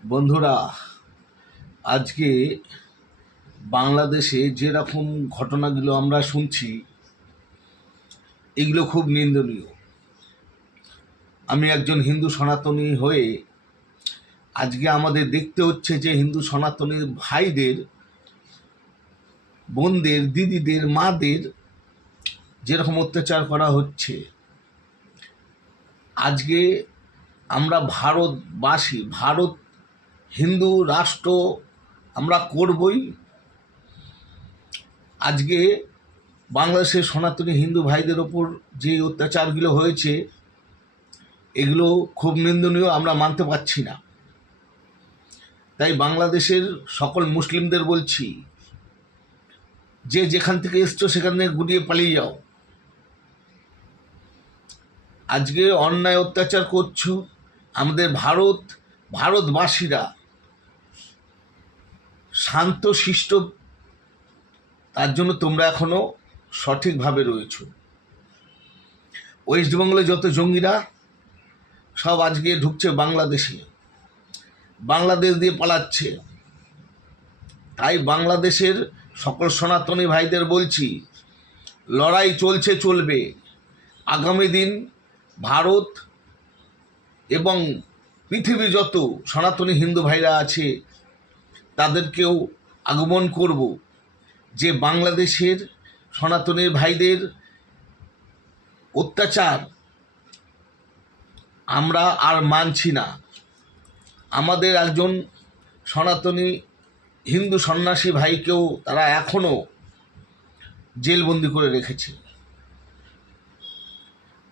বন্ধুরা, আজকে বাংলাদেশে যেরকম ঘটনাগুলো আমরা শুনছি, এগুলো খুব নিন্দনীয়। আমি একজন হিন্দু সনাতনী হয়ে আজকে আমাদের দেখতে হচ্ছে যে হিন্দু সনাতনী ভাইদের, বোনদের, দিদিদের, মাদের যেরকম অত্যাচার করা হচ্ছে। আজকে আমরা ভারতবাসী, ভারত হিন্দু রাষ্ট্র আমরা করবই। আজকে বাংলাদেশের সনাতনী হিন্দু ভাইদের ওপর যে অত্যাচারগুলো হয়েছে, এগুলো খুব নিন্দনীয়, আমরা মানতে পারছি না। তাই বাংলাদেশের সকল মুসলিমদের বলছি, যে যেখান থেকে এসছো সেখান থেকে গুটিয়ে পালিয়ে যাও। আজকে অন্যায় অত্যাচার করছো আমাদের ভারতবাসীরা শান্ত শিষ্ট, তার জন্য তোমরা এখনো সঠিকভাবে রয়েছো। ওয়েস্ট বেঙ্গলে যত জঙ্গিরা সব আজকে ঢুকছে বাংলাদেশে, বাংলাদেশ দিয়ে পালাচ্ছে। তাই বাংলাদেশের সকল সনাতনী ভাইদের বলছি, লড়াই চলছে, চলবে। আগামী দিন ভারত এবং পৃথিবীর যত সনাতনী হিন্দু ভাইরা আছে তাদেরকেও আগমন করব, যে বাংলাদেশের সনাতনী ভাইদের অত্যাচার আমরা আর মানছি না। আমাদের একজন সনাতনী হিন্দু সন্ন্যাসী ভাইকেও তারা এখনও জেলবন্দি করে রেখেছে।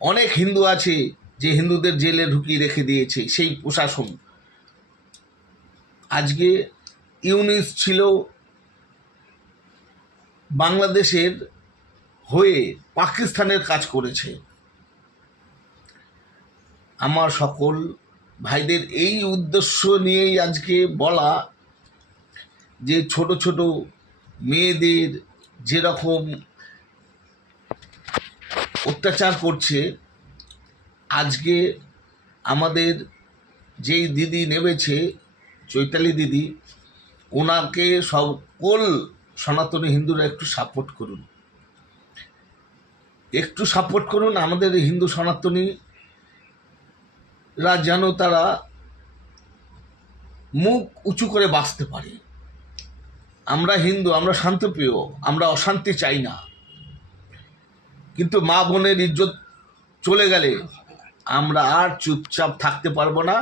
অনেক হিন্দু আছে যে হিন্দুদের জেলে ঢুকিয়ে রেখে দিয়েছে সেই প্রশাসন। আজকে ইউনিস ছিল বাংলাদেশের হয়ে পাকিস্তানের কাজ করেছে। আমার সকল ভাইদের এই উদ্দেশ্য নিয়েই আজকে বলা, যে ছোট ছোট মেয়েদের যেরকম অত্যাচার করছে, আজকে আমাদের যেই দিদি নেমেছে, চৈতালি দিদি, ওনাকে সকল সনাতনী হিন্দুরা একটু সাপোর্ট করুন, একটু সাপোর্ট করুন। আমাদের হিন্দু সনাতনীরা যেন তারা মুখ উঁচু করে বাঁচতে পারে। আমরা হিন্দু, আমরা শান্তপ্রিয়, আমরা অশান্তি চাই না। কিন্তু মা বোনের ইজ্জত চলে গেলে আমরা আর চুপচাপ থাকতে পারবো না।